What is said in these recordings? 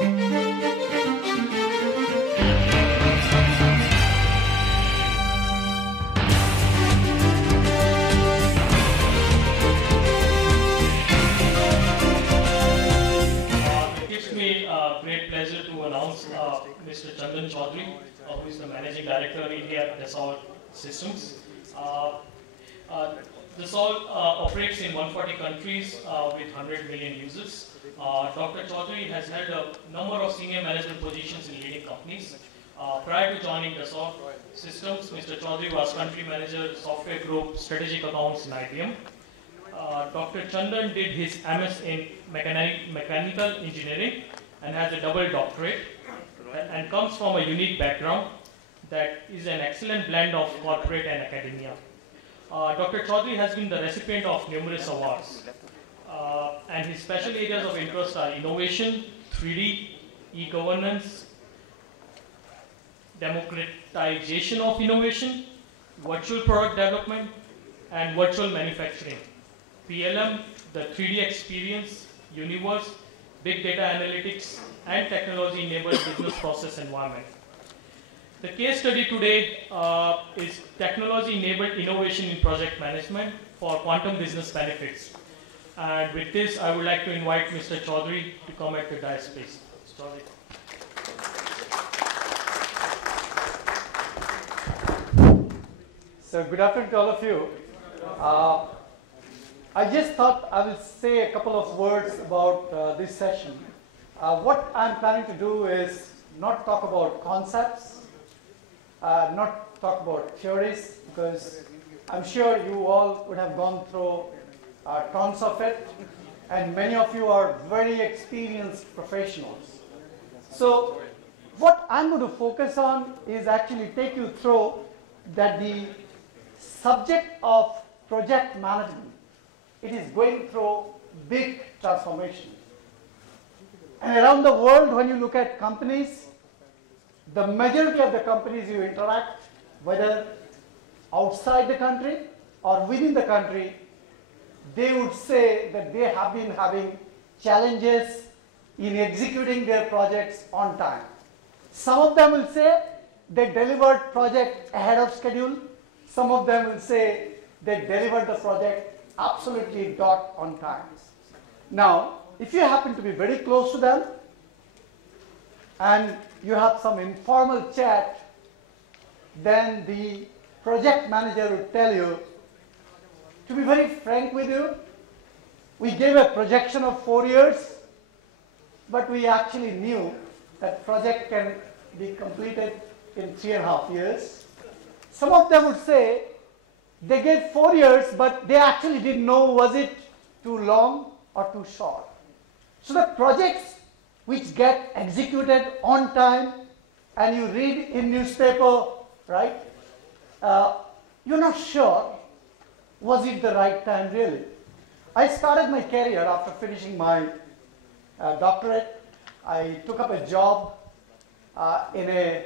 Mr. Chandan Chowdhury, who is the Managing Director in here at Dassault Systems. Dassault operates in 140 countries with 100 million users. Dr. Chowdhury has held a number of senior management positions in leading companies. Prior to joining Dassault Systems, Mr. Chowdhury was Country Manager, Software Group, Strategic Accounts in IBM. Dr. Chandan did his MS in Mechanical Engineering and has a double doctorate and comes from a unique background that is an excellent blend of corporate and academia. Dr. Chowdhury has been the recipient of numerous awards, and his special areas of interest are innovation, 3D, e-governance, democratization of innovation, virtual product development, and virtual manufacturing. PLM, the 3D experience, universe, big data analytics, and technology-enabled business process environment. The case study today is technology-enabled innovation in project management for quantum business benefits. And with this, I would like to invite Mr. Chowdhury to come at the dais, please. Mr. Chowdhury. So good afternoon to all of you. I just thought I will say a couple of words about this session. What I'm planning to do is not talk about concepts, not talk about theories, because I'm sure you all would have gone through tons of it, and many of you are very experienced professionals. So what I'm going to focus on is actually take you through that the subject of project management, it is going through big transformation. And around the world, when you look at companies, the majority of the companies you interact, whether outside the country or within the country, they would say that they have been having challenges in executing their projects on time. Some of them will say they delivered project ahead of schedule. Some of them will say they delivered the project absolutely dot on time. Now, if you happen to be very close to them and you have some informal chat, then the project manager would tell you, to be very frank with you, we gave a projection of 4 years, but we actually knew that project can be completed in 3.5 years. Some of them would say they gave 4 years, but they actually didn't know was it too long or too short. So the projects which get executed on time, and you read in newspaper, right? You're not sure, was it the right time really? I started my career after finishing my doctorate. I took up a job in a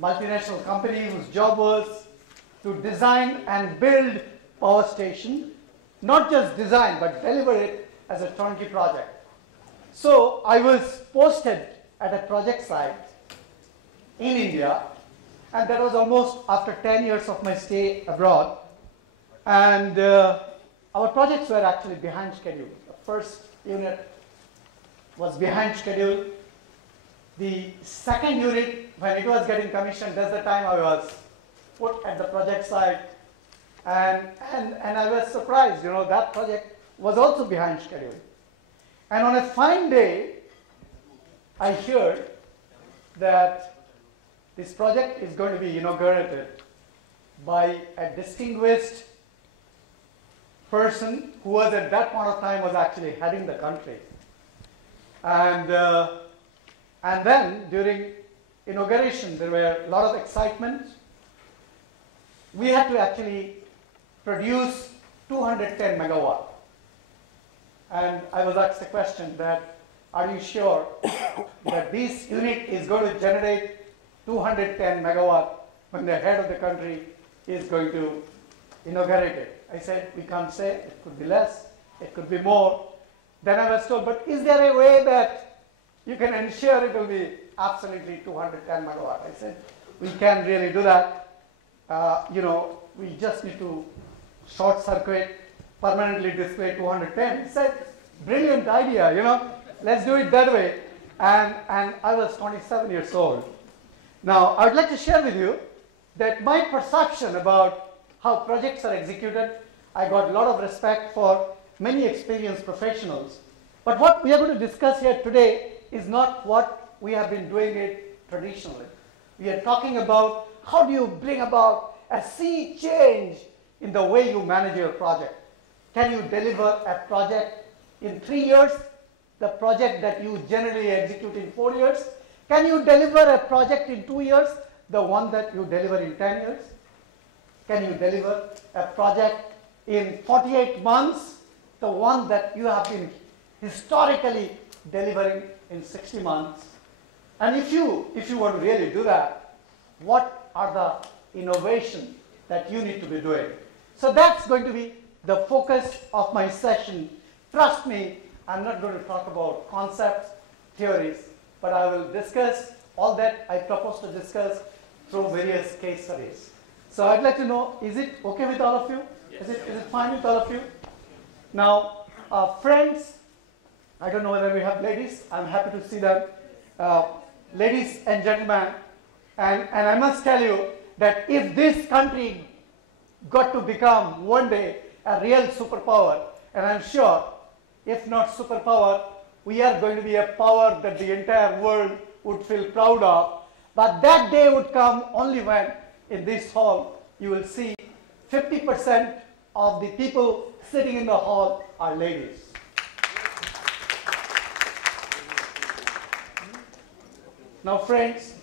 multinational company whose job was to design and build power station, not just design, but deliver it as a turnkey project. So I was posted at a project site in India, and that was almost after 10 years of my stay abroad. And our projects were actually behind schedule. The first unit was behind schedule. The second unit, when it was getting commissioned, that's the time I was put at the project site. And I was surprised, that project was also behind schedule. And on a fine day, I heard that this project is going to be inaugurated by a distinguished person who was at that point of time was actually heading the country. And then during inauguration, there were a lot of excitement. We had to actually produce 210 megawatt. And I was asked the question that, are you sure that this unit is going to generate 210 megawatt when the head of the country is going to inaugurate it? I said, we can't say, it could be less, it could be more. Then I was told, but is there a way that you can ensure it will be absolutely 210 megawatt. I said, we can really do that. We just need to short circuit, permanently display 210. He said, brilliant idea, let's do it that way. And I was 27 years old. Now, I would like to share with you that my perception about how projects are executed, I got a lot of respect for many experienced professionals. But what we are going to discuss here today is not what we have been doing it traditionally. We are talking about how do you bring about a sea change in the way you manage your project. Can you deliver a project in 3 years, the project that you generally execute in 4 years? Can you deliver a project in 2 years, the one that you deliver in 10 years? Can you deliver a project in 48 months, the one that you have been historically delivering in 60 months? And if you want to really do that, what are the innovations that you need to be doing? So that's going to be the focus of my session. Trust me, I'm not going to talk about concepts, theories, but I will discuss all that I propose to discuss through various case studies. So I'd like to know, is it okay with all of you? Yes. Is it fine with all of you? Now, friends, I don't know whether we have ladies. I'm happy to see them. Ladies and gentlemen, and I must tell you that if this country got to become one day a real superpower, and I'm sure, if not superpower, we are going to be a power that the entire world would feel proud of. But that day would come only when, in this hall, you will see 50% of the people sitting in the hall are ladies. Now, friends,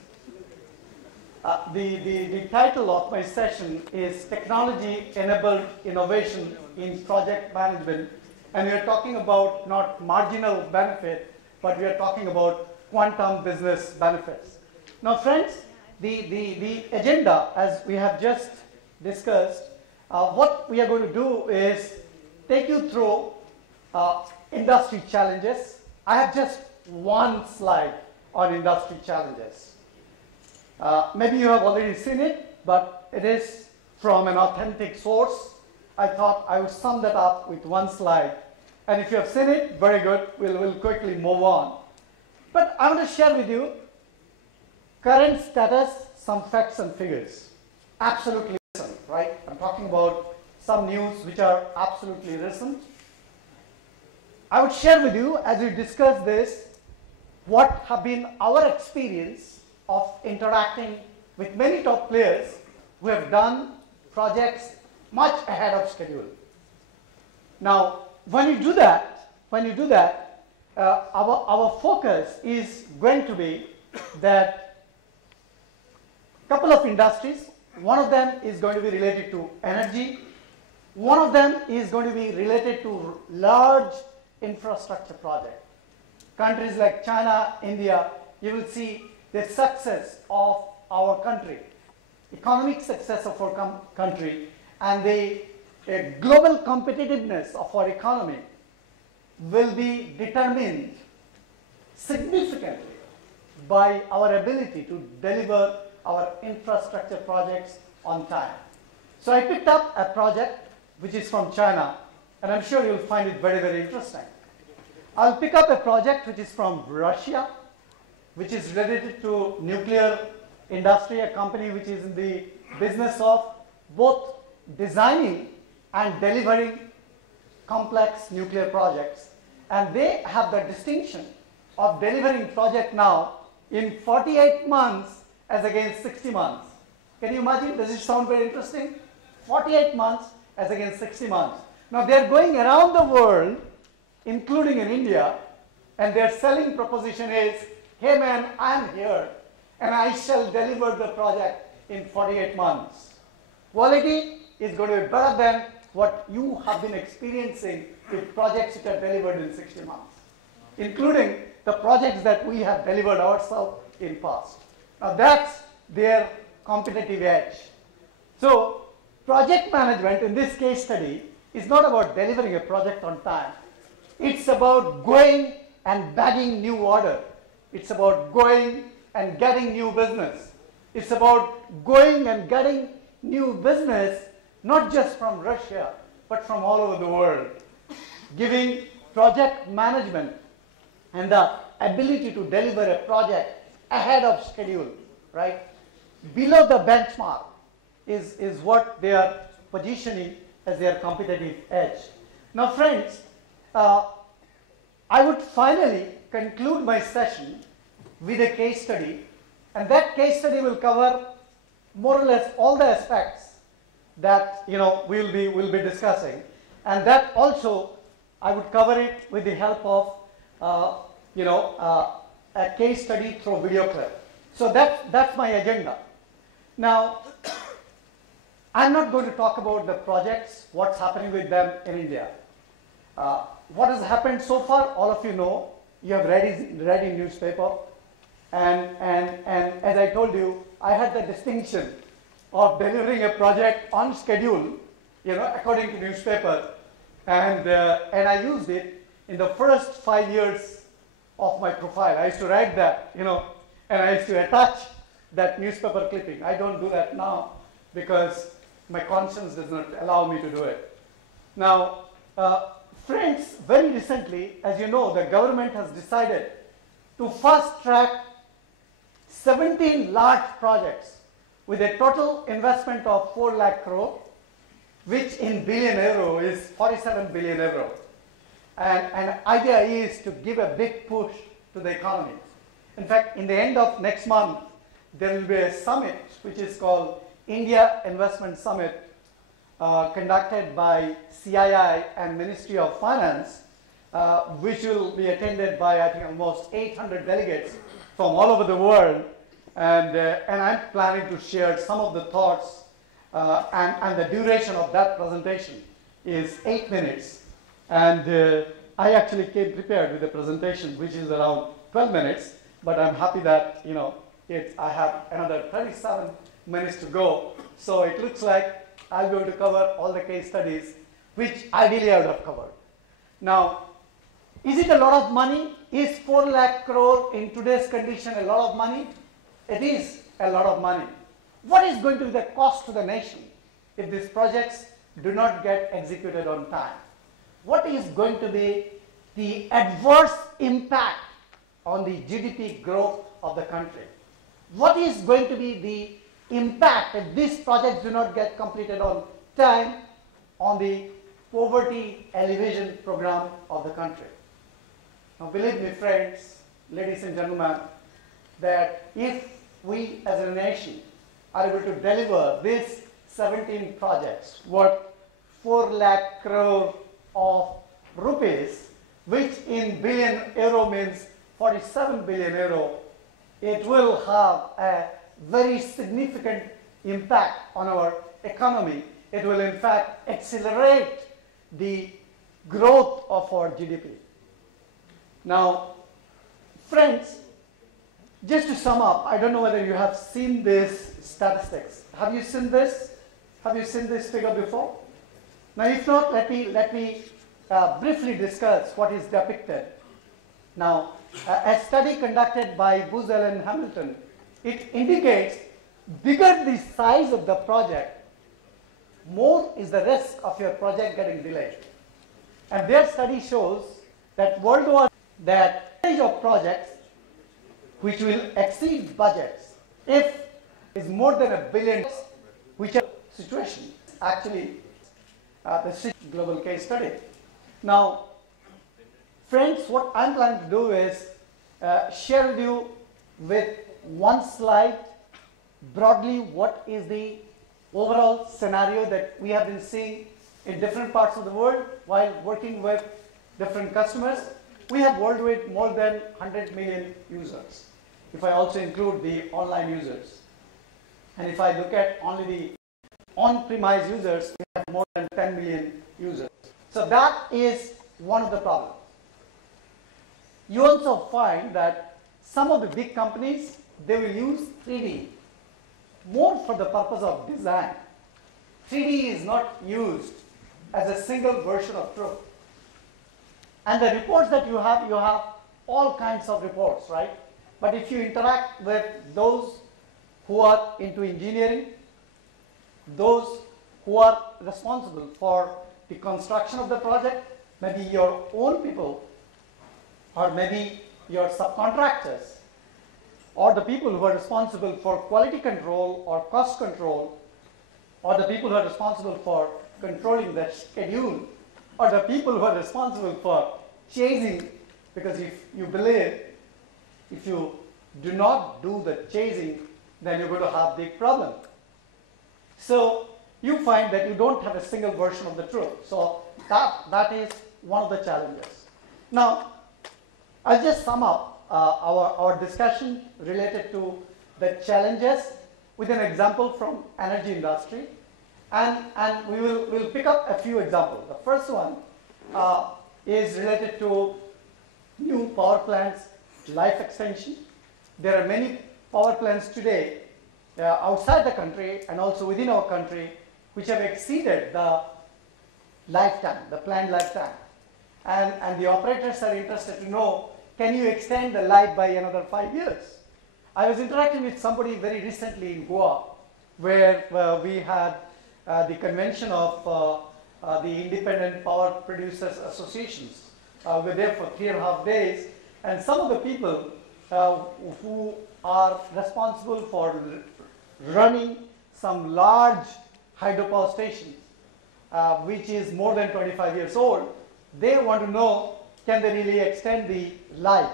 the title of my session is Technology-Enabled Innovation in Project Management. And we are talking about not marginal benefit, but we are talking about quantum business benefits. Now, friends, the agenda, as we have just discussed, what we are going to do is take you through industry challenges. I have just one slide on industry challenges. Maybe you have already seen it, but it is from an authentic source. I thought I would sum that up with one slide. And if you have seen it, very good. We'll quickly move on. But I want to share with you current status, some facts and figures. Absolutely recent, right? I'm talking about some news which are absolutely recent. I would share with you, as we discuss this, what have been our experience of interacting with many top players who have done projects much ahead of schedule. Now, when you do that, our focus is going to be that couple of industries. One of them is going to be related to energy. One of them is going to be related to large infrastructure projects. Countries like China, India, you will see the success of our country, economic success of our country, and the global competitiveness of our economy will be determined significantly by our ability to deliver our infrastructure projects on time. So I picked up a project which is from China, and I'm sure you'll find it very, very interesting. I'll pick up a project which is from Russia, which is related to nuclear industry, a company which is in the business of both designing and delivering complex nuclear projects. And they have the distinction of delivering project now in 48 months as against 60 months. Can you imagine? Does it sound very interesting? 48 months as against 60 months. Now they're going around the world, including in India, and their selling proposition is, hey man, I'm here and I shall deliver the project in 48 months. Quality is going to be better than what you have been experiencing with projects which are delivered in 60 months, including the projects that we have delivered ourselves in past. Now that's their competitive edge. So project management in this case study is not about delivering a project on time. It's about going and bagging new order. It's about going and getting new business. It's about going and getting new business, not just from Russia, but from all over the world. Giving project management and the ability to deliver a project ahead of schedule, right? Below the benchmark is what they are positioning as their competitive edge. Now, friends, I would finally conclude my session with a case study, and that case study will cover more or less all the aspects that we'll be discussing, and that also I would cover it with the help of a case study through video clip. So that's my agenda. Now, I'm not going to talk about the projects, what's happening with them in India. What has happened so far, all of you know. You have read in newspaper, and as I told you, I had the distinction of delivering a project on schedule, according to newspaper, and I used it in the first 5 years of my profile. I used to write that, and I used to attach that newspaper clipping. I don't do that now because my conscience does not allow me to do it. Now, friends, very recently, as you know, the government has decided to fast track 17 large projects with a total investment of 4 lakh crore, which in billion euro is 47 billion euro. And idea is to give a big push to the economy. In fact, in the end of next month, there will be a summit which is called India Investment Summit, conducted by CII and Ministry of Finance, which will be attended by, I think, almost 800 delegates from all over the world. And I'm planning to share some of the thoughts, and the duration of that presentation is 8 minutes. And I actually came prepared with a presentation which is around 12 minutes, but I'm happy that I have another 37 minutes to go. So it looks like I'll be able to cover all the case studies, which ideally I would have covered. Now, is it a lot of money? Is 4 lakh crore in today's condition a lot of money? It is a lot of money. What is going to be the cost to the nation if these projects do not get executed on time? What is going to be the adverse impact on the GDP growth of the country? What is going to be the impact if these projects do not get completed on time on the poverty alleviation program of the country? Now, believe me, friends, ladies and gentlemen, that if we as a nation are able to deliver these 17 projects worth 4 lakh crore of rupees, which in billion euro means 47 billion euro, it will have a very significant impact on our economy. It will in fact accelerate the growth of our GDP. Now, friends, just to sum up, I don't know whether you have seen this statistics. Have you seen this? Have you seen this figure before? Now, if not, let me briefly discuss what is depicted. Now, a study conducted by Buzel and Hamilton, it indicates bigger the size of the project, more is the risk of your project getting delayed. And their study shows that worldwide, that percentage of projects which will exceed budgets if is more than $1 billion, which are situation actually the global case study. Now, friends, what I'm planning to do is share with you with one slide broadly what is the overall scenario that we have been seeing in different parts of the world while working with different customers. We have worked with more than 100 million users, if I also include the online users. And if I look at only the on-premise users, we have more than 10 million users. So that is one of the problems. You also find that some of the big companies, they will use 3D more for the purpose of design. 3D is not used as a single version of truth. And the reports that you have all kinds of reports, right? But if you interact with those who are into engineering, those who are responsible for the construction of the project, maybe your own people, or maybe your subcontractors, or the people who are responsible for quality control or cost control, or the people who are responsible for controlling the schedule, or the people who are responsible for chasing, because if you believe, if you do not do the chasing, then you're going to have big problem. So you find that you don't have a single version of the truth. So that is one of the challenges. Now, I'll just sum up our discussion related to the challenges with an example from energy industry, and we'll pick up a few examples. The first one is related to new power plants life extension. There are many power plants today outside the country and also within our country which have exceeded the lifetime, the planned lifetime. And the operators are interested to know, can you extend the life by another 5 years? I was interacting with somebody very recently in Goa, where we had the convention of the Independent Power Producers Associations. We were there for 3.5 days, and some of the people who are responsible for running some large hydropower stations, which is more than 25 years old, they want to know, can they really extend the life?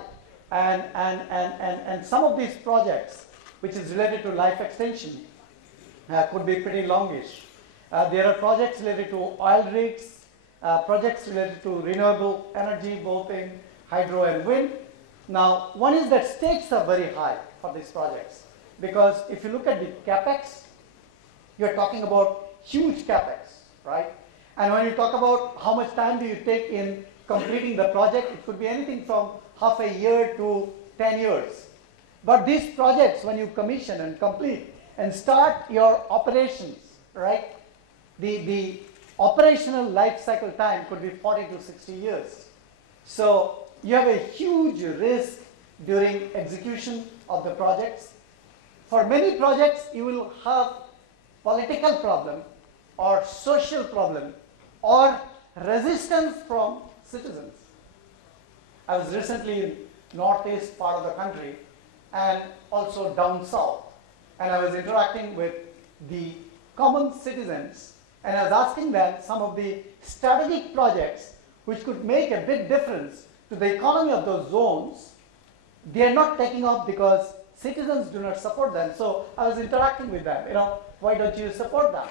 And some of these projects, which is related to life extension, could be pretty longish. There are projects related to oil rigs, projects related to renewable energy, both in hydro and wind. Now, one is that stakes are very high for these projects, because if you look at the capex, you're talking about huge capex, right? And when you talk about how much time do you take in completing the project, it could be anything from half a year to 10 years. But these projects, when you commission and complete and start your operations, right, the operational life cycle time could be 40 to 60 years. So you have a huge risk during execution of the projects. For many projects, you will have political problem or social problem or resistance from citizens. I was recently in northeast part of the country and also down south, and I was interacting with the common citizens, and I was asking them some of the strategic projects which could make a big difference to the economy of those zones. They are not taking up because citizens do not support them. So I was interacting with them, why don't you support them?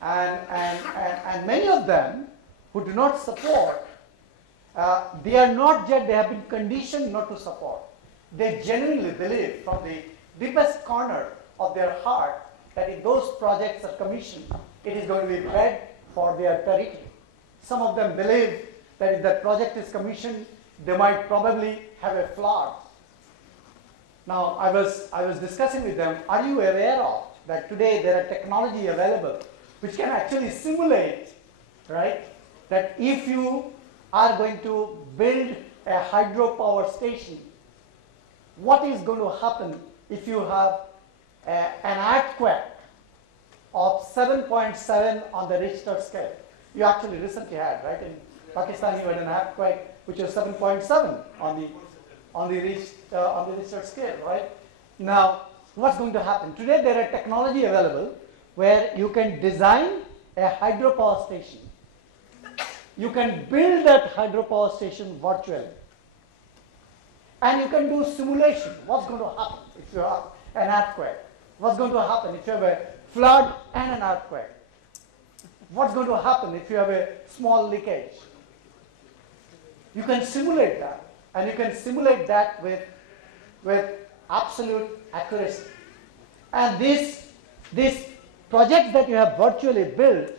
And many of them who do not support, they are not yet, they have been conditioned not to support. They genuinely believe from the deepest corner of their heart that if those projects are commissioned, it is going to be bad for their territory. Some of them believe that if that project is commissioned, they might probably have a flood. Now, I was discussing with them, are you aware of that today there are technology available which can actually simulate, right, that if you are going to build a hydropower station, what is going to happen if you have an earthquake of 7.7 on the Richter scale? You actually recently had, right, in Pakistan you had an earthquake which was 7.7 on the Richter scale, right? Now, what's going to happen? Today there are technology available where you can design a hydropower station. You can build that hydropower station virtually. And you can do simulation. What's going to happen if you have an earthquake? What's going to happen if you have a flood and an earthquake? What's going to happen if you have a small leakage? You can simulate that. And you can simulate that with absolute accuracy. And these projects that you have virtually built,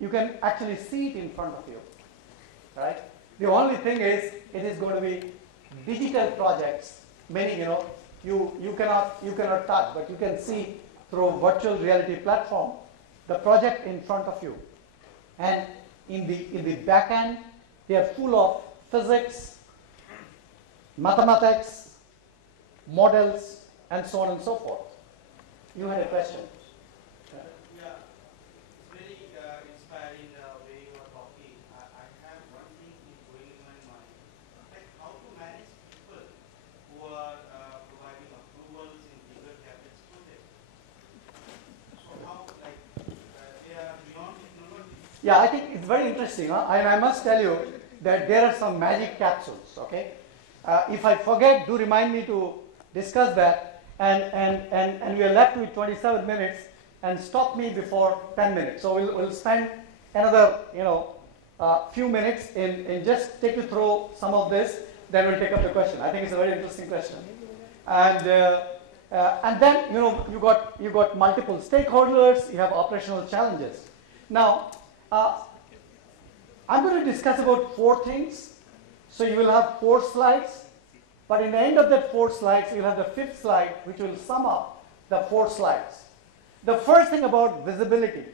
you can actually see it in front of you, right? The only thing is, it is going to be digital projects, meaning you cannot touch, but you can see through virtual reality platform the project in front of you. And in the back end, they are full of physics, mathematics, models, and so on and so forth. You had a question. Yeah, it's very inspiring way you are talking. I have one thing going in my mind, like how to manage people who are providing approvals in bigger capex projects. So how, like, they are beyond technology. Yeah, I think it's very interesting, and I must tell you that there are some magic capsules, okay? If I forget, do remind me to discuss that, and we are left with 27 minutes, and stop me before 10 minutes. So we'll spend another, few minutes in just take you through some of this, then we'll take up the question. I think it's a very interesting question. And then, you got multiple stakeholders, you have operational challenges. Now, I'm going to discuss about 4 things. So you will have 4 slides, but in the end of that 4 slides, you'll have the 5th slide, which will sum up the 4 slides. The first thing about visibility.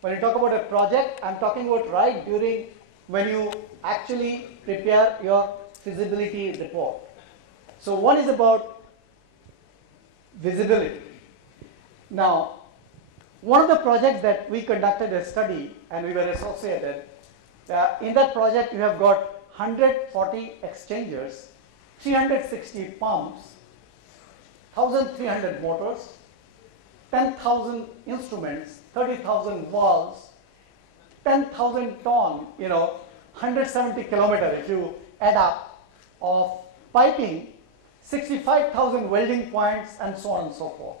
When you talk about a project, I'm talking about right during when you actually prepare your feasibility report. So one is about visibility. Now, one of the projects that we conducted a study and we were associated, in that project you have got 140 exchangers, 360 pumps, 1,300 motors, 10,000 instruments, 30,000 valves, 10,000 ton, 170 kilometers if you add up, of piping, 65,000 welding points, and so on and so forth.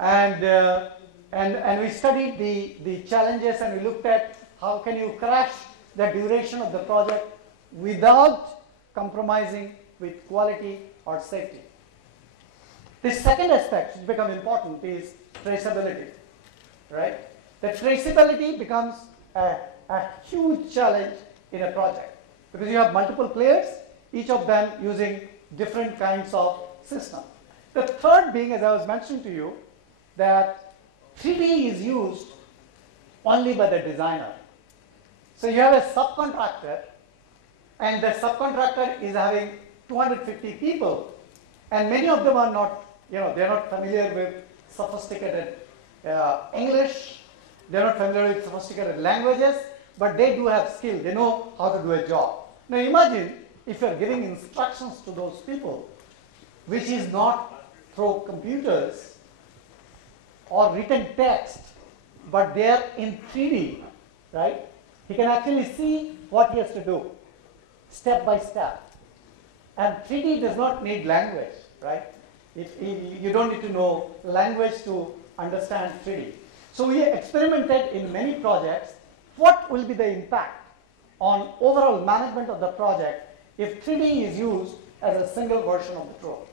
And we studied the challenges, and we looked at how can you crash the duration of the project without compromising with quality or safety. The second aspect which becomes important is traceability, right? The traceability becomes a huge challenge in a project because you have multiple players, each of them using different kinds of system. The third being, as I was mentioning to you, that 3D is used only by the designer. So you have a subcontractor, and the subcontractor is having 250 people, and many of them are not, they're not familiar with sophisticated English, they're not familiar with sophisticated languages, but they do have skill, they know how to do a job. Now imagine if you're giving instructions to those people, which is not through computers or written text, but they're in 3D, right? He can actually see what he has to do, step by step. And 3D does not need language, right? You don't need to know language to understand 3D. So we experimented in many projects. What will be the impact on overall management of the project if 3D is used as a single version of the drone?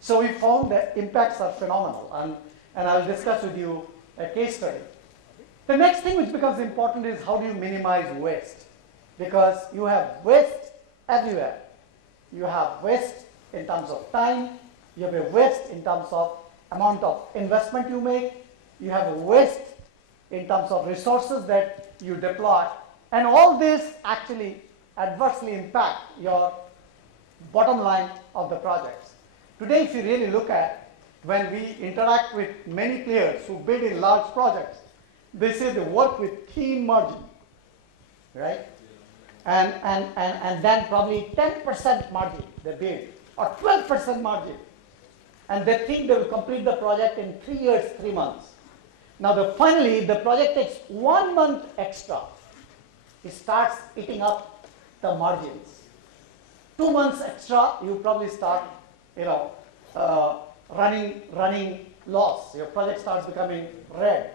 So we found that impacts are phenomenal, and I'll discuss with you a case study. The next thing which becomes important is how do you minimize waste? Because you have waste everywhere. You have waste in terms of time, you have a waste in terms of amount of investment you make, you have a waste in terms of resources that you deploy, and all this actually adversely impact your bottom line of the projects. Today, if you really look at when we interact with many players who bid in large projects, they say they work with thin margin, right? And then probably 10% margin they bid, or 12% margin. And they think they will complete the project in 3 years, 3 months. Now finally, the project takes 1 month extra. It starts eating up the margins. 2 months extra, you probably start, running loss. Your project starts becoming red.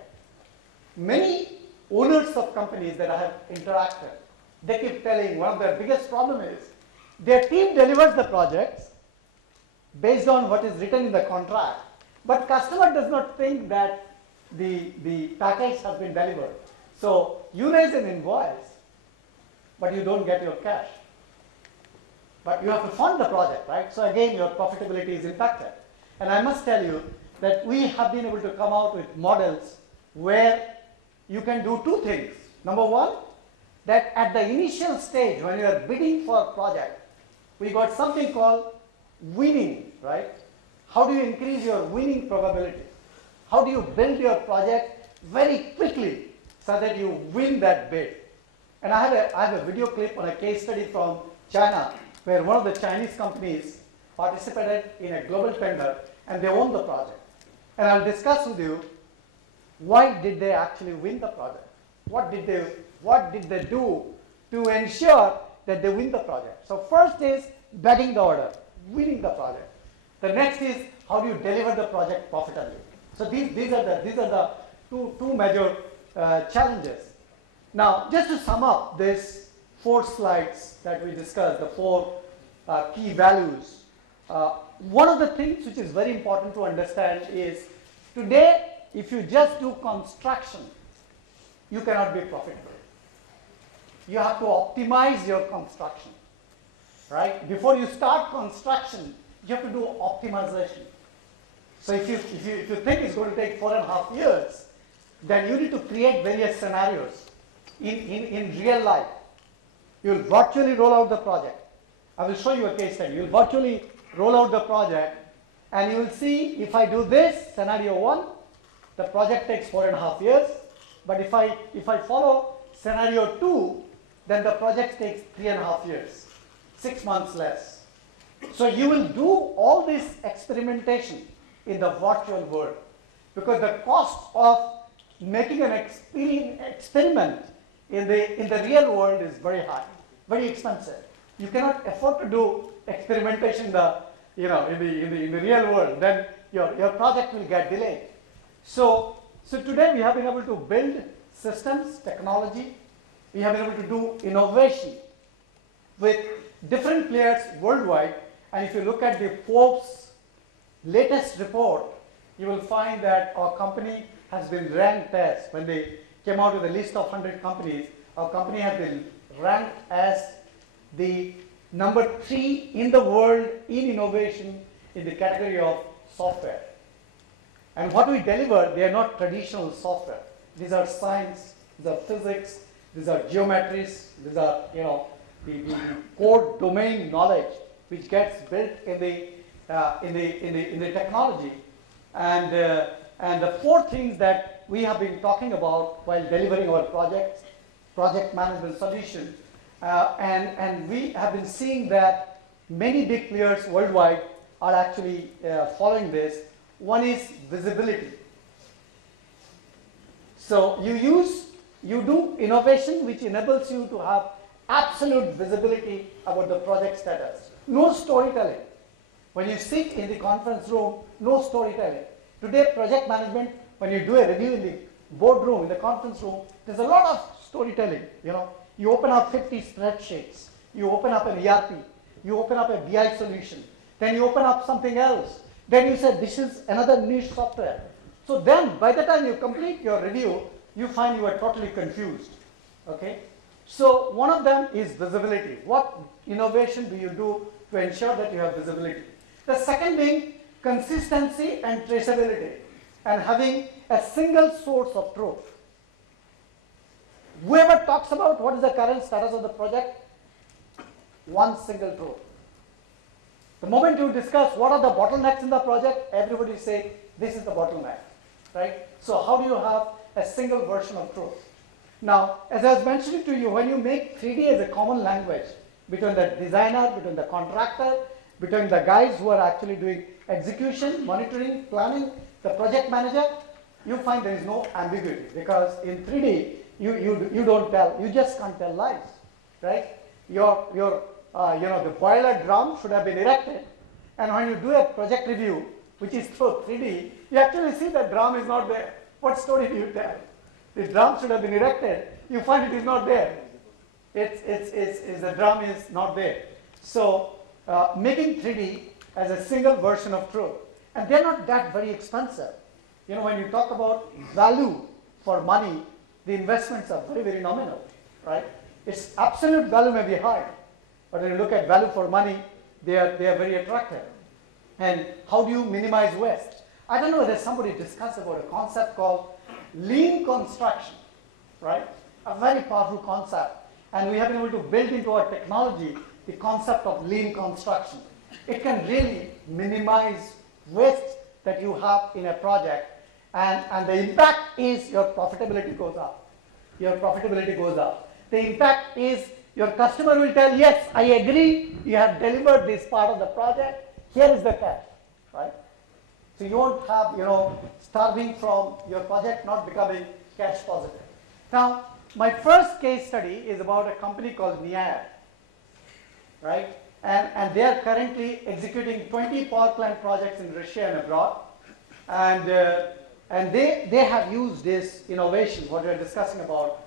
Many owners of companies that I have interacted, they keep telling one of their biggest problem is their team delivers the projects based on what is written in the contract, but customer does not think that the package has been delivered. So you raise an invoice, but you don't get your cash. But you have to fund the project, right? So again, your profitability is impacted. And I must tell you that we have been able to come out with models where you can do 2 things. Number one, that at the initial stage when you are bidding for a project, we got something called winning, right? How do you increase your winning probability? How do you build your project very quickly so that you win that bid? And I have a video clip on a case study from China where one of the Chinese companies participated in a global tender and they won the project. And I'll discuss with you why did they actually win the project? What did they do to ensure that they win the project? So first is betting the order, winning the project. The next is how do you deliver the project profitably. So these are the two major challenges. Now, just to sum up this 4 slides that we discussed, the 4 key values, one of the things which is very important to understand is today, if you just do construction, you cannot be profitable. You have to optimize your construction, right? Before you start construction, you have to do optimization. So if you think it's going to take 4.5 years, then you need to create various scenarios in real life. You'll virtually roll out the project. I will show you a case study. You'll virtually roll out the project, and you will see if I do this, scenario 1, the project takes 4.5 years. But if I follow scenario 2, then the project takes 3.5 years, 6 months less. So you will do all this experimentation in the virtual world because the cost of making an experiment in the real world is very high, very expensive. You cannot afford to do experimentation in the real world. Then your project will get delayed. So today we have been able to build systems, technology. We have been able to do innovation with different players worldwide. And if you look at the Forbes latest report, you will find that our company has been ranked as, when they came out with a list of 100 companies, our company has been ranked as the number 3 in the world in innovation in the category of software. And what we deliver, they are not traditional software. These are science, these are physics, these are geometries, these are the core domain knowledge which gets built in the technology. And the 4 things that we have been talking about while delivering our projects, project management solution, and we have been seeing that many big players worldwide are actually following this. One is visibility. So you do innovation which enables you to have absolute visibility about the project status. No storytelling. When you sit in the conference room, no storytelling. Today, project management, when you do a review in the boardroom, in the conference room, there's a lot of storytelling. You open up 50 spreadsheets. You open up an ERP. You open up a BI solution. Then you open up something else. Then you say, this is another niche software. So then, by the time you complete your review, you find you are totally confused. Okay? So one of them is visibility. What innovation do you do to ensure that you have visibility? The second being consistency and traceability, and having a single source of truth. Whoever talks about what is the current status of the project, one single truth. The moment you discuss what are the bottlenecks in the project, everybody say this is the bottleneck, right? So how do you have a single version of truth? Now, as I was mentioning to you, when you make 3D as a common language between the designer, between the contractor, between the guys who are actually doing execution, monitoring, planning, the project manager, you find there is no ambiguity, because in 3D you don't tell, you just can't tell lies, right? The boiler drum should have been erected, and when you do a project review, which is through 3D, you actually see that drum is not there. What story do you tell? The drum should have been erected. You find it is not there. The drum is not there. So making 3D as a single version of truth, and they're not that very expensive. When you talk about value for money, the investments are very, very nominal, right? Its absolute value may be high, but when you look at value for money, they are very attractive. And how do you minimize waste? I don't know whether somebody discussed about a concept called lean construction, right? A very powerful concept. And we have been able to build into our technology the concept of lean construction. It can really minimize waste that you have in a project, and the impact is your profitability goes up. Your profitability goes up. The impact is your customer will tell, yes, I agree, you have delivered this part of the project, here is the cash, right? So you won't have, starving from your project not becoming cash positive. Now, my first case study is about a company called NIAD, right? And they are currently executing 20 power plant projects in Russia and abroad. And they have used this innovation, what we are discussing about.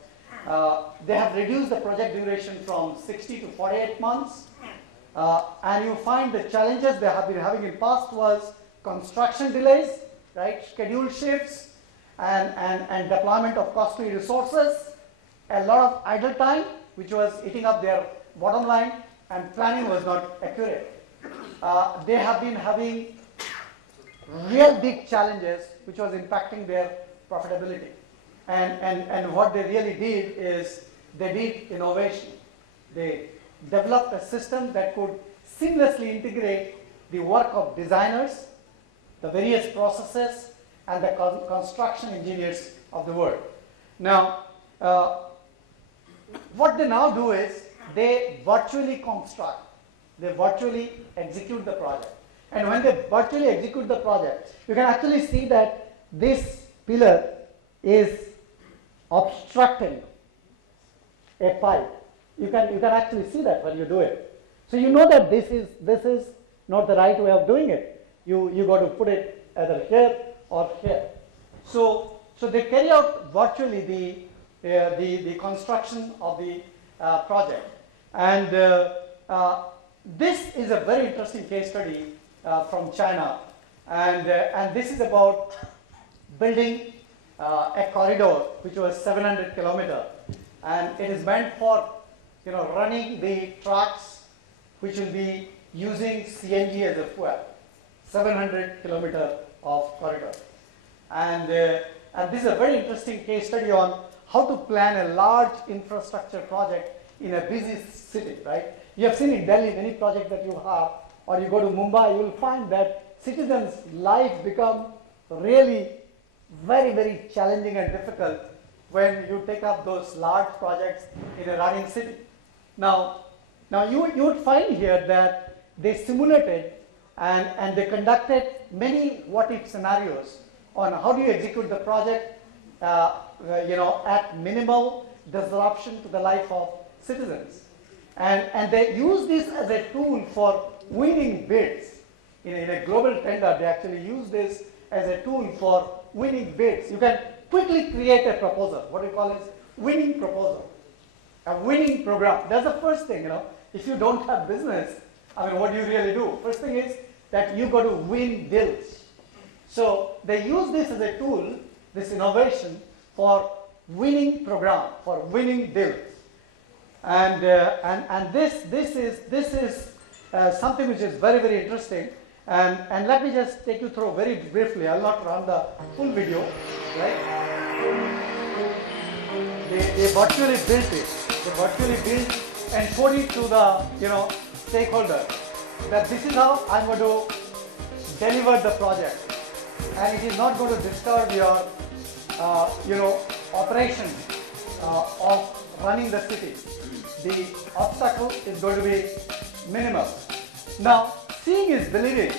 They have reduced the project duration from 60 to 48 months. And you find the challenges they have been having in past was construction delays, right? Schedule shifts and deployment of costly resources, a lot of idle time, which was eating up their bottom line, and planning was not accurate. They have been having real big challenges, which was impacting their profitability. And what they really did is they did innovation. They developed a system that could seamlessly integrate the work of designers, the various processes, and the construction engineers of the world. Now, what they now do is they virtually construct, they virtually execute the project. And when they virtually execute the project, you can actually see that this pillar is obstructing a pipe. You can actually see that when you do it. So you know that this is not the right way of doing it. You got to put it either here or here. So they carry out virtually the construction of the project. And this is a very interesting case study from China. And this is about building a corridor which was 700 kilometers. And it is meant for running the trucks which will be using CNG as a fuel. 700 kilometers of corridor. And this is a very interesting case study on how to plan a large infrastructure project in a busy city, right? You have seen in Delhi, many projects that you have, or you go to Mumbai, you will find that citizens' life become really very, very challenging and difficult when you take up those large projects in a running city. Now you would find here that they simulated and they conducted many what-if scenarios on how do you execute the project, at minimal disruption to the life of citizens. And they use this as a tool for winning bids. In a global tender, they actually use this as a tool for winning bids. You can quickly create a proposal, what we call is winning proposal, a winning program. That's the first thing, If you don't have business, what do you really do? First thing is that you got to win deals. So they use this as a tool, this innovation, for winning program, for winning deals. And this is something which is very, very interesting. And let me just take you through very briefly. I'll not run the full video, right? They virtually built it. They virtually built and showed it to the stakeholder that this is how I'm going to deliver the project, and it is not going to disturb your operation of running the city. The obstacle is going to be minimal. Now, seeing is believing.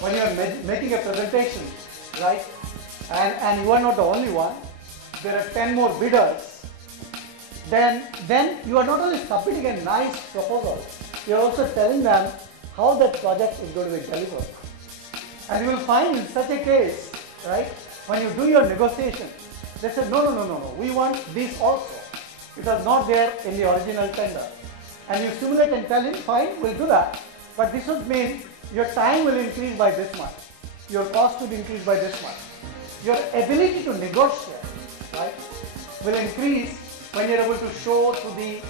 When you are making a presentation, right, and you are not the only one, there are 10 more bidders, then you are not only submitting a nice proposal, you are also telling them how that project is going to be delivered. And you will find in such a case, right, when you do your negotiation, they say, no, we want this also. It was not there in the original tender. And you simulate and tell him, fine, we'll do that. But this would mean your time will increase by this much. Your cost will increase by this much. Your ability to negotiate, right, will increase when you're able to show to the,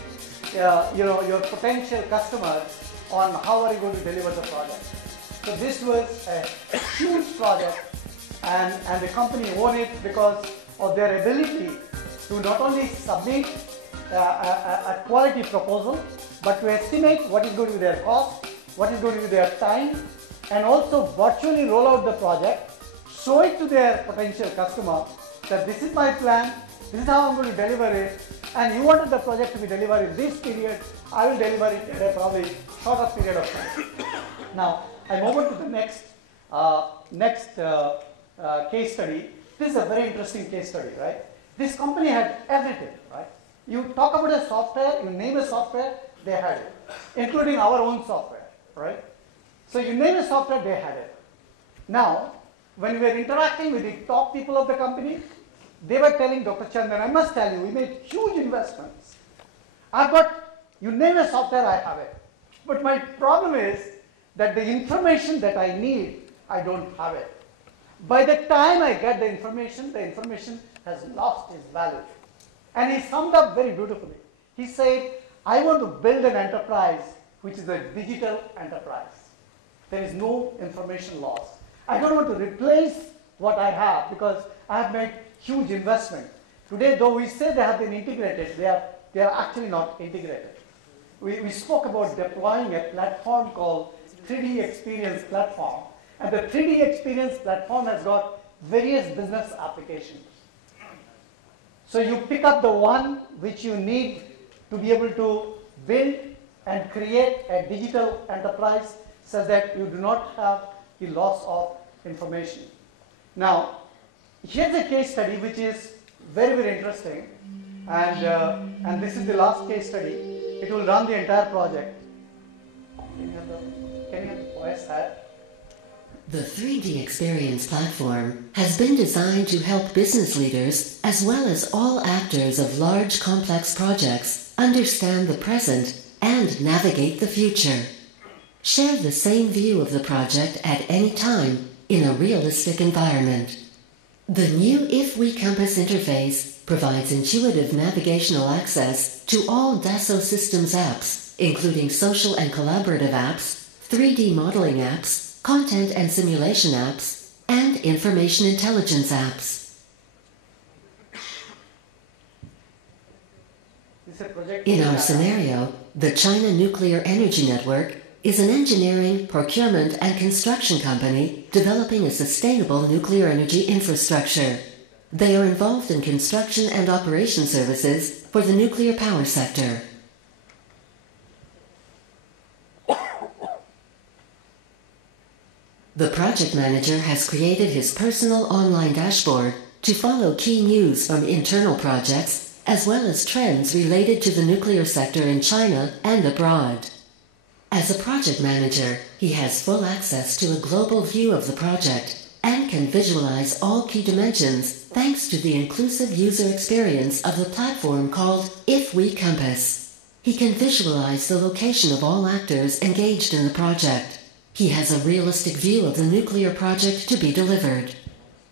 your potential customers on how are you going to deliver the project. So this was a huge project, and the company won it because of their ability to not only submit a quality proposal, but to estimate what is going to be their cost, what is going to be their time, and also virtually roll out the project, show it to their potential customer that this is my plan, this is how I'm going to deliver it, and you wanted the project to be delivered in this period, I will deliver it in a probably shorter period of time. Now, I move on to the next case study. This is a very interesting case study, right? This company had everything, right? You talk about a software, you name a software, they had it, including our own software, right? So you name a software, they had it. Now, when we were interacting with the top people of the company, they were telling Dr. Chandan, I must tell you, we made huge investments. I've got, you name a software, I have it. But my problem is that the information that I need, I don't have it. By the time I get the information has lost its value. And he summed up very beautifully. He said, I want to build an enterprise which is a digital enterprise. There is no information loss. I don't want to replace what I have because I have made huge investment. Today, though we say they have been integrated, they are actually not integrated. We spoke about deploying a platform called 3D Experience Platform. And the 3D Experience Platform has got various business applications. So you pick up the one which you need to be able to build and create a digital enterprise so that you do not have the loss of information. Now, here's a case study which is very, very interesting. And this is the last case study. It will run the entire project. Can you have the voice set? The 3D Experience platform has been designed to help business leaders as well as all actors of large complex projects understand the present and navigate the future. Share the same view of the project at any time in a realistic environment. The new If We Compass interface provides intuitive navigational access to all Dassault Systems apps, including social and collaborative apps, 3D modeling apps, content and simulation apps, and information intelligence apps. In our scenario, the China Nuclear Energy Network is an engineering, procurement, and construction company developing a sustainable nuclear energy infrastructure. They are involved in construction and operation services for the nuclear power sector. The project manager has created his personal online dashboard to follow key news from internal projects as well as trends related to the nuclear sector in China and abroad. As a project manager, he has full access to a global view of the project and can visualize all key dimensions thanks to the inclusive user experience of the platform called If We Compass. He can visualize the location of all actors engaged in the project. He has a realistic view of the nuclear project to be delivered.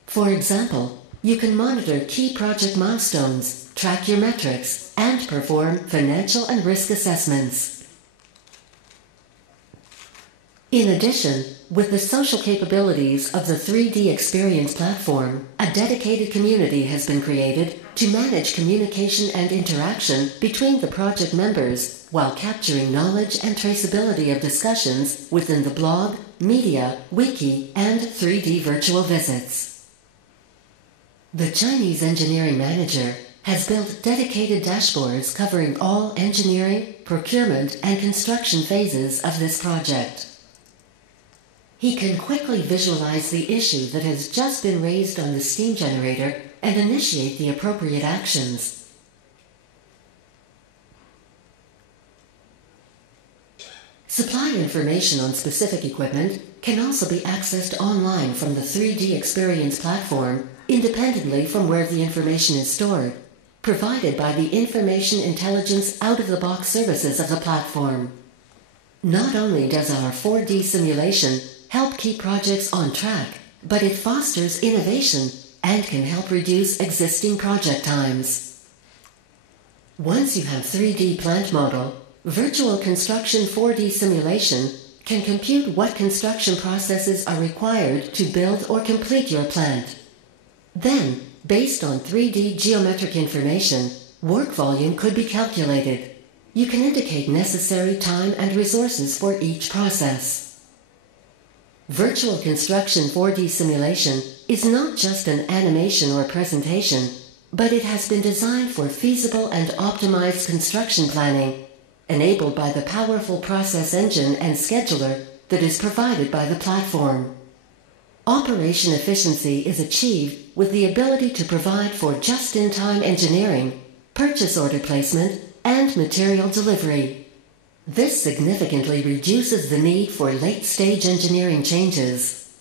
For example, you can monitor key project milestones, track your metrics, and perform financial and risk assessments. In addition, with the social capabilities of the 3D Experience platform, a dedicated community has been created to manage communication and interaction between the project members while capturing knowledge and traceability of discussions within the blog, media, wiki, and 3D virtual visits. The Chinese engineering manager has built dedicated dashboards covering all engineering, procurement, and construction phases of this project. He can quickly visualize the issue that has just been raised on the steam generator and initiate the appropriate actions. Supply information on specific equipment can also be accessed online from the 3D Experience platform, independently from where the information is stored, provided by the information intelligence out-of-the-box services of the platform. Not only does our 4D simulation help keep projects on track, but it fosters innovation and can help reduce existing project times. Once you have 3D plant model, virtual construction 4D simulation can compute what construction processes are required to build or complete your plant. Then, based on 3D geometric information, work volume could be calculated. You can indicate necessary time and resources for each process. Virtual construction 4D simulation is not just an animation or presentation, but it has been designed for feasible and optimized construction planning, enabled by the powerful process engine and scheduler that is provided by the platform. Operation efficiency is achieved with the ability to provide for just-in-time engineering, purchase order placement, and material delivery. This significantly reduces the need for late-stage engineering changes.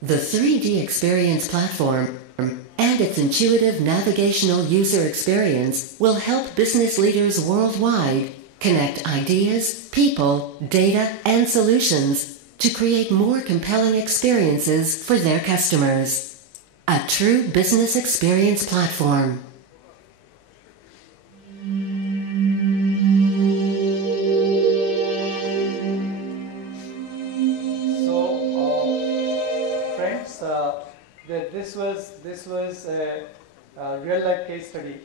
The 3D Experience platform and its intuitive navigational user experience will help business leaders worldwide connect ideas, people, data, and solutions to create more compelling experiences for their customers. A true business experience platform. This was a real-life case study.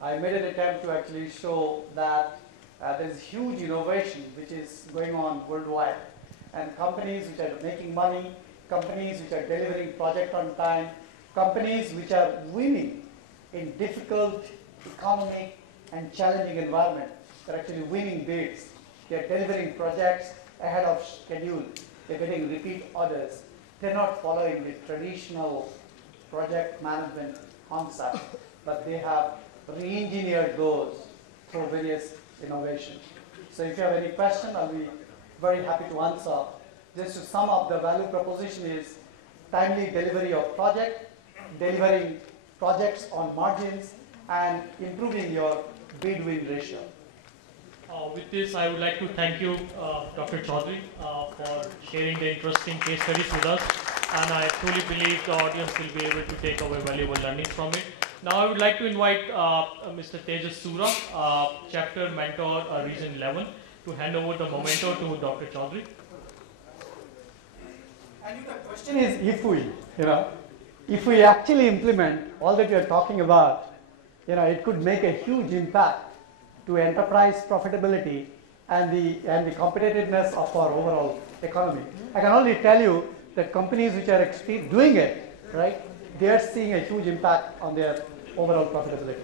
I made an attempt to actually show that there's huge innovation which is going on worldwide, and companies which are making money, companies which are delivering project on time, companies which are winning in difficult economic and challenging environment. They're actually winning bids. They're delivering projects ahead of schedule. They're getting repeat orders. They're not following the traditional project management concept, but they have re-engineered those through various innovations. So if you have any question, I'll be very happy to answer. Just to sum up, the value proposition is timely delivery of project, delivering projects on margins, and improving your bid-win ratio. With this, I would like to thank you, Dr. Chowdhury, for sharing the interesting case studies with us. And I truly believe the audience will be able to take away valuable learnings from it. Now I would like to invite Mr. Tejas Sura, Chapter Mentor, Region 11, to hand over the memento to Dr. Chowdhury. And the question is, if we actually implement all that you're talking about, it could make a huge impact to enterprise profitability and the competitiveness of our overall economy. I can only tell you that companies which are doing it, right, they are seeing a huge impact on their overall profitability.